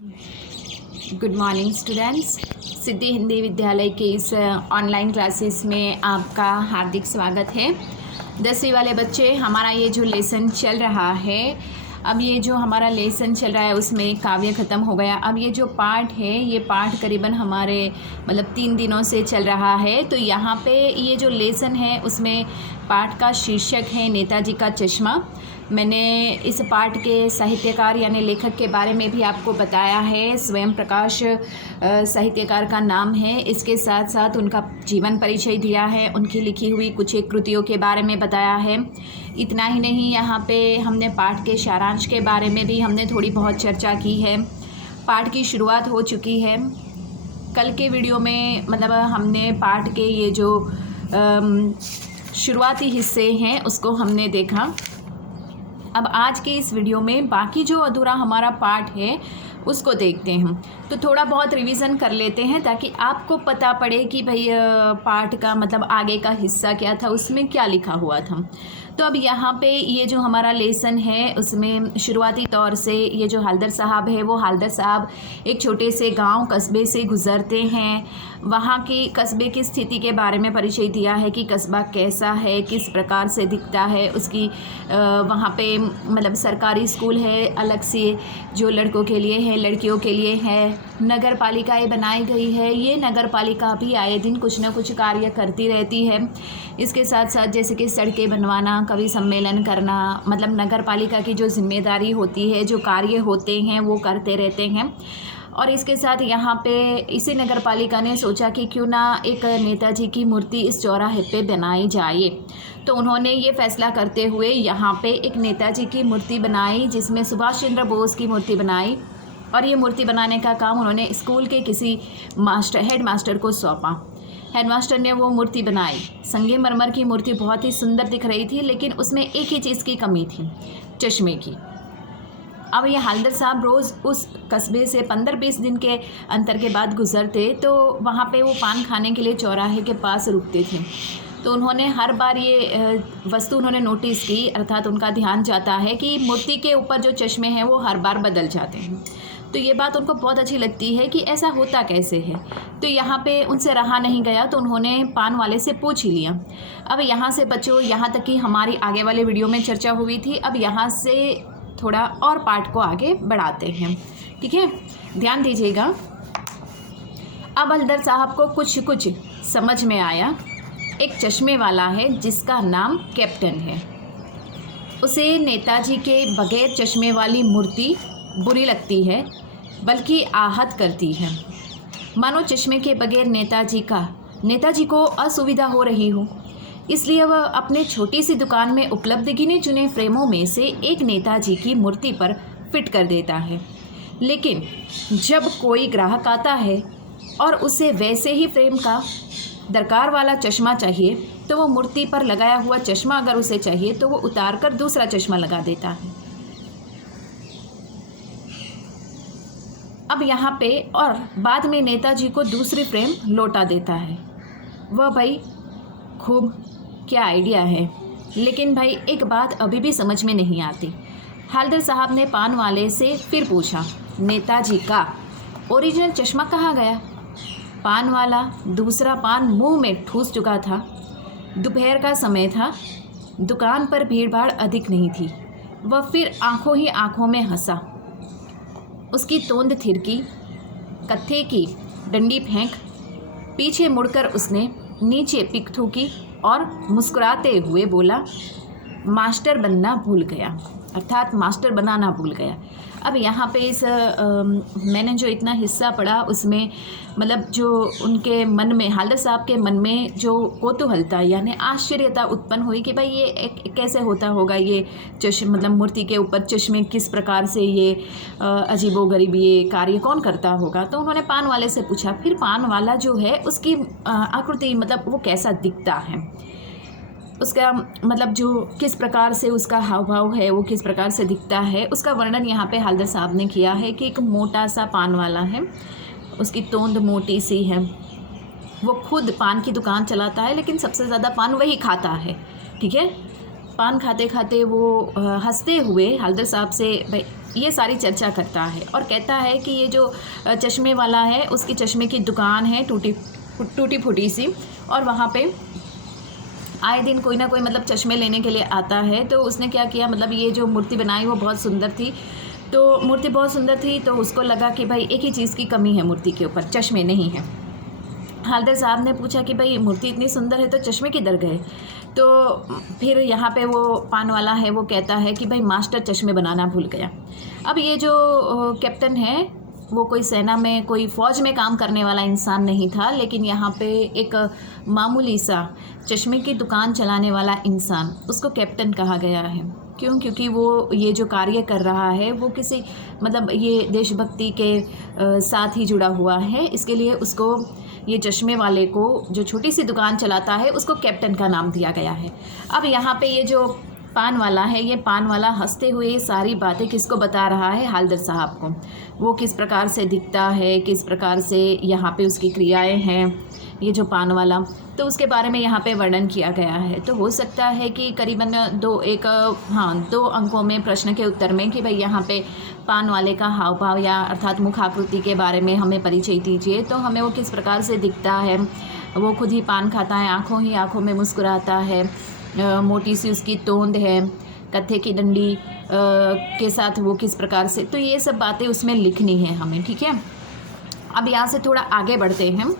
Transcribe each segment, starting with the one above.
Good morning students. Siddhi Hindi Vidyalaya के इस online classes में आपका हार्दिक स्वागत है। 10वीं वाले बच्चे, हमारा ये जो लेसन चल रहा है, अब ये जो हमारा लेसन चल रहा है उसमें काव्य ख़त्म हो गया। अब ये जो पाठ है, ये पाठ करीबन हमारे 3 दिनों से चल रहा है। तो यहाँ पे ये जो लेसन है उसमें पाठ का शीर्षक है नेताजी का चश्मा। मैंने इस पाठ के साहित्यकार यानी लेखक के बारे में भी आपको बताया है। स्वयं प्रकाश साहित्यकार का नाम है। इसके साथ साथ उनका जीवन परिचय दिया है, उनकी लिखी हुई कुछ एक कृतियों के बारे में बताया है। इतना ही नहीं, यहाँ पे हमने पाठ के सारांश के बारे में भी हमने थोड़ी बहुत चर्चा की है। पाठ की शुरुआत हो चुकी है। कल के वीडियो में हमने पाठ के ये जो शुरुआती हिस्से हैं उसको हमने देखा। अब आज के इस वीडियो में बाकी जो अधूरा हमारा पाठ है उसको देखते हैं। तो थोड़ा बहुत रिवीजन कर लेते हैं ताकि आपको पता पड़े कि भाई पाठ का आगे का हिस्सा क्या था, उसमें क्या लिखा हुआ था। तो अब यहाँ पे ये जो हमारा लेसन है उसमें शुरुआती तौर से ये जो हालदर साहब है, वो हालदर साहब एक छोटे से गांव कस्बे से गुज़रते हैं। वहाँ की कस्बे की स्थिति के बारे में परिचय दिया है कि कस्बा कैसा है, किस प्रकार से दिखता है। उसकी वहाँ पे सरकारी स्कूल है अलग से, जो लड़कों के लिए है, लड़कियों के लिए है। नगर पालिकाएँ बनाई गई है। ये नगर पालिका भी आए दिन कुछ न कुछ कार्य करती रहती है। इसके साथ साथ जैसे कि सड़कें बनवाना, कवि सम्मेलन करना, नगर पालिका की जो जिम्मेदारी होती है, जो कार्य होते हैं वो करते रहते हैं। और इसके साथ यहाँ पे इसी नगर पालिका ने सोचा कि क्यों ना एक नेताजी की मूर्ति इस चौराहे पे बनाई जाए। तो उन्होंने ये फैसला करते हुए यहाँ पे एक नेताजी की मूर्ति बनाई, जिसमें सुभाष चंद्र बोस की मूर्ति बनाई। और ये मूर्ति बनाने का काम उन्होंने स्कूल के किसी हेड मास्टर को सौंपा। हेडमास्टर ने वो मूर्ति बनाई। संगमरमर की मूर्ति बहुत ही सुंदर दिख रही थी, लेकिन उसमें एक ही चीज़ की कमी थी, चश्मे की। अब ये हालदर साहब रोज़ उस कस्बे से 15-20 दिन के अंतर के बाद गुज़रते, तो वहाँ पे वो पान खाने के लिए चौराहे के पास रुकते थे। तो उन्होंने हर बार ये वस्तु उन्होंने नोटिस की, अर्थात उनका ध्यान जाता है कि मूर्ति के ऊपर जो चश्मे हैं वो हर बार बदल जाते हैं। तो ये बात उनको बहुत अच्छी लगती है कि ऐसा होता कैसे है। तो यहाँ पे उनसे रहा नहीं गया, तो उन्होंने पान वाले से पूछ ही लिया। अब यहाँ से बच्चों, यहाँ तक कि हमारी आगे वाले वीडियो में चर्चा हुई थी। अब यहाँ से थोड़ा और पाठ को आगे बढ़ाते हैं, ठीक है, ध्यान दीजिएगा। अब हलदर साहब को कुछ समझ में आया। एक चश्मे वाला है जिसका नाम कैप्टन है। उसे नेताजी के बगैर चश्मे वाली मूर्ति बुरी लगती है, बल्कि आहत करती है। मानो चश्मे के बगैर नेताजी को असुविधा हो रही हो। इसलिए वह अपने छोटी सी दुकान में उपलब्ध गिने चुने फ्रेमों में से एक नेताजी की मूर्ति पर फिट कर देता है। लेकिन जब कोई ग्राहक आता है और उसे वैसे ही फ्रेम का दरकार वाला चश्मा चाहिए, तो वो मूर्ति पर लगाया हुआ चश्मा अगर उसे चाहिए तो वो उतार कर दूसरा चश्मा लगा देता है। अब यहाँ पे और बाद में नेताजी को दूसरी फ्रेम लौटा देता है। वह भाई खूब, क्या आइडिया है, लेकिन भाई एक बात अभी भी समझ में नहीं आती। हालदर साहब ने पान वाले से फिर पूछा, नेताजी का ओरिजिनल चश्मा कहाँ गया? पान वाला दूसरा पान मुंह में ठूस चुका था। दोपहर का समय था, दुकान पर भीड़ भाड़ अधिक नहीं थी। वह फिर आंखों ही आंखों में हंसा। उसकी तोंद थिरकी, कत्थे की डंडी फेंक, पीछे मुड़कर उसने नीचे पिक थूकी और मुस्कुराते हुए बोला, मास्टर बनना भूल गया, अर्थात मास्टर बनाना भूल गया। अब यहाँ पे इस मैंने जो इतना हिस्सा पढ़ा उसमें जो उनके मन में, हालदर साहब के मन में जो कौतूहलता यानी आश्चर्यता उत्पन्न हुई कि भाई ये कैसे होता होगा, ये मूर्ति के ऊपर चश्मे किस प्रकार से, ये अजीबोगरीब ये कार्य कौन करता होगा। तो उन्होंने पान वाले से पूछा। फिर पान वाला जो है उसकी आकृति वो कैसा दिखता है, उसका जो किस प्रकार से उसका हाव भाव है, वो किस प्रकार से दिखता है, उसका वर्णन यहाँ पे हालदर साहब ने किया है कि एक मोटा सा पान वाला है, उसकी तोंद मोटी सी है। वो खुद पान की दुकान चलाता है, लेकिन सबसे ज़्यादा पान वही खाता है, ठीक है। पान खाते खाते वो हंसते हुए हालदर साहब से, भाई ये सारी चर्चा करता है और कहता है कि ये जो चश्मे वाला है उसकी चश्मे की दुकान है टूटी फूटी सी, और वहाँ पे आए दिन कोई ना कोई मतलब चश्मे लेने के लिए आता है। तो उसने क्या किया, मतलब ये जो मूर्ति बनाई वो बहुत सुंदर थी, तो मूर्ति बहुत सुंदर थी तो उसको लगा कि भाई एक ही चीज़ की कमी है मूर्ति के ऊपर, चश्मे नहीं है। हलदर साहब ने पूछा कि भाई मूर्ति इतनी सुंदर है तो चश्मे किधर गए। तो फिर यहाँ पे वो पान वाला है वो कहता है कि भाई मास्टर चश्मे बनाना भूल गया। अब ये जो कैप्टन है वो कोई सेना में कोई फ़ौज में काम करने वाला इंसान नहीं था, लेकिन यहाँ पे एक मामूली सा चश्मे की दुकान चलाने वाला इंसान, उसको कैप्टन कहा गया है। क्यों? क्योंकि वो ये जो कार्य कर रहा है वो किसी मतलब ये देशभक्ति के साथ ही जुड़ा हुआ है, इसके लिए उसको ये चश्मे वाले को जो छोटी सी दुकान चलाता है उसको कैप्टन का नाम दिया गया है। अब यहाँ पे ये जो पान वाला है, ये पान वाला हंसते हुए ये सारी बातें किसको बता रहा है? हलदर साहब को। वो किस प्रकार से दिखता है, किस प्रकार से यहाँ पे उसकी क्रियाएं हैं, ये जो पान वाला, तो उसके बारे में यहाँ पे वर्णन किया गया है। तो हो सकता है कि करीबन 2 अंकों में प्रश्न के उत्तर में कि भाई यहाँ पे पान वाले का हाव भाव या अर्थात मुख आकृति के बारे में हमें परिचय दीजिए, तो हमें वो किस प्रकार से दिखता है। वो खुद ही पान खाता है, आँखों ही आँखों में मुस्कुराता है, मोटी सी उसकी तोंद है, कत्थे की डंडी के साथ वो किस प्रकार से, तो ये सब बातें उसमें लिखनी है हमें, ठीक है। अब यहाँ से थोड़ा आगे बढ़ते हैं।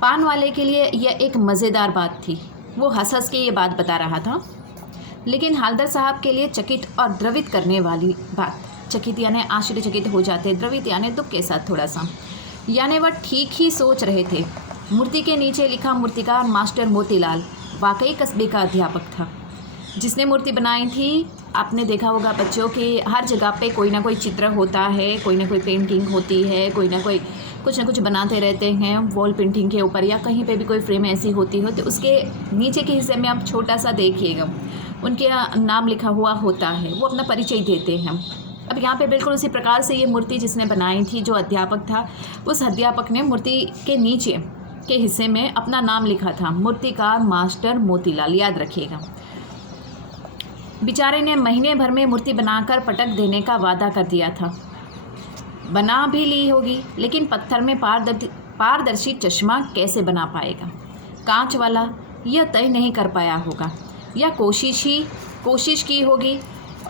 पान वाले के लिए यह एक मज़ेदार बात थी, वो हंस हंस के ये बात बता रहा था, लेकिन हलदर साहब के लिए चकित और द्रवित करने वाली बात। चकित यानी आश्चर्यचकित हो जाते, द्रवित यानी दुख के साथ थोड़ा सा, यानी वह ठीक ही सोच रहे थे। मूर्ति के नीचे लिखा मूर्तिकार मास्टर मोतीलाल वाकई कस्बे का अध्यापक था जिसने मूर्ति बनाई थी। आपने देखा होगा बच्चों कि हर जगह पे कोई ना कोई चित्र होता है, कोई ना कोई पेंटिंग होती है, कोई ना कोई कुछ ना कुछ बनाते रहते हैं वॉल पेंटिंग के ऊपर, या कहीं पे भी कोई फ्रेम ऐसी होती हो तो उसके नीचे के हिस्से में आप छोटा सा देखिएगा, उनके नाम लिखा हुआ होता है, वो अपना परिचय देते हैं। अब यहाँ पे बिल्कुल उसी प्रकार से ये मूर्ति जिसने बनाई थी, जो अध्यापक था, उस अध्यापक ने मूर्ति के नीचे के हिस्से में अपना नाम लिखा था, मूर्तिकार मास्टर मोतीलाल, याद रखिएगा। बेचारे ने महीने भर में मूर्ति बनाकर पटक देने का वादा कर दिया था, बना भी ली होगी, लेकिन पत्थर में पारदर्शी चश्मा कैसे बना पाएगा? कांच वाला यह तय नहीं कर पाया होगा, या कोशिश की होगी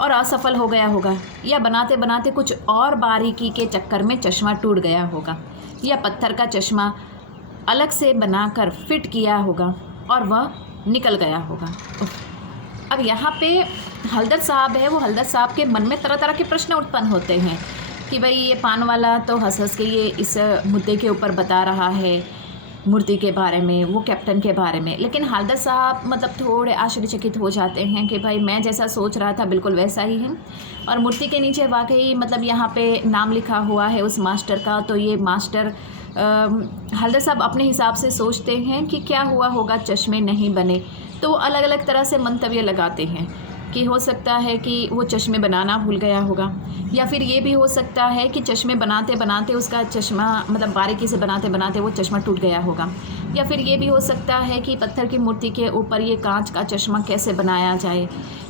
और असफल हो गया होगा, या बनाते बनाते कुछ और बारीकी के चक्कर में चश्मा टूट गया होगा, या पत्थर का चश्मा अलग से बनाकर फिट किया होगा और वह निकल गया होगा। अब यहाँ पे हलदर साहब है, वो हलदर साहब के मन में तरह तरह के प्रश्न उत्पन्न होते हैं कि भाई ये पान वाला तो हंस हंस के ये इस मुद्दे के ऊपर बता रहा है मूर्ति के बारे में, वो कैप्टन के बारे में, लेकिन हलदर साहब मतलब थोड़े आश्चर्यचकित हो जाते हैं कि भाई मैं जैसा सोच रहा था बिल्कुल वैसा ही है। और मूर्ति के नीचे वाकई मतलब यहाँ पे नाम लिखा हुआ है उस मास्टर का, तो ये मास्टर हलदर साहब अपने हिसाब से सोचते हैं कि क्या हुआ होगा चश्मे नहीं बने, तो वो अलग अलग तरह से मंतव्य लगाते हैं कि हो सकता है कि वो चश्मे बनाना भूल गया होगा, या फिर ये भी हो सकता है कि चश्मे बनाते बनाते उसका चश्मा मतलब बारीकी से बनाते बनाते वो चश्मा टूट गया होगा, या फिर ये भी हो सकता है कि पत्थर की मूर्ति के ऊपर ये कांच का चश्मा कैसे बनाया जाए,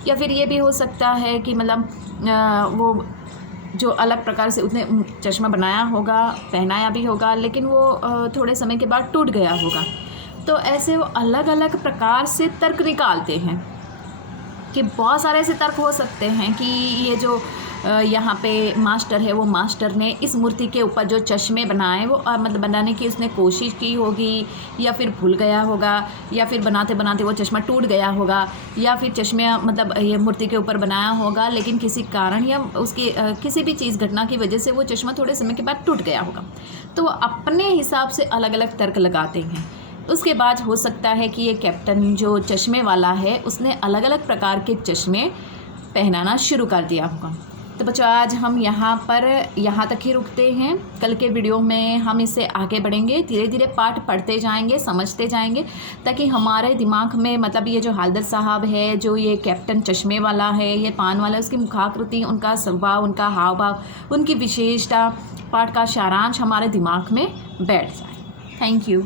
या फिर ये भी हो सकता है कि मतलब वो जो अलग प्रकार से उसने चश्मा बनाया होगा, पहनाया भी होगा, लेकिन वो थोड़े समय के बाद टूट गया होगा। तो ऐसे वो अलग अलग प्रकार से तर्क निकालते हैं कि बहुत सारे ऐसे तर्क हो सकते हैं कि ये जो यहाँ पे मास्टर है, वो मास्टर ने इस मूर्ति के ऊपर जो चश्मे बनाए वो मतलब बनाने की उसने कोशिश की होगी, या फिर भूल गया होगा, या फिर बनाते बनाते वो चश्मा टूट गया होगा, या फिर चश्मे मतलब ये मूर्ति के ऊपर बनाया होगा लेकिन किसी कारण या उसकी किसी भी चीज़ घटना की वजह से वो चश्मा थोड़े समय के बाद टूट गया होगा। तो वो अपने हिसाब से अलग अलग तर्क लगाते हैं। उसके बाद हो सकता है कि ये कैप्टन जो चश्मे वाला है उसने अलग अलग प्रकार के चश्मे पहनाना शुरू कर दिया होगा। तो बच्चों आज हम यहाँ तक ही रुकते हैं। कल के वीडियो में हम इससे आगे बढ़ेंगे, धीरे धीरे पाठ पढ़ते जाएंगे, समझते जाएंगे, ताकि हमारे दिमाग में मतलब ये जो हलदर साहब है, जो ये कैप्टन चश्मे वाला है, ये पान वाला, उसकी मुखाकृति, उनका स्वभाव, उनका हाव भाव, उनकी विशेषता, पाठ का सारांश हमारे दिमाग में बैठ जाए। Thank you.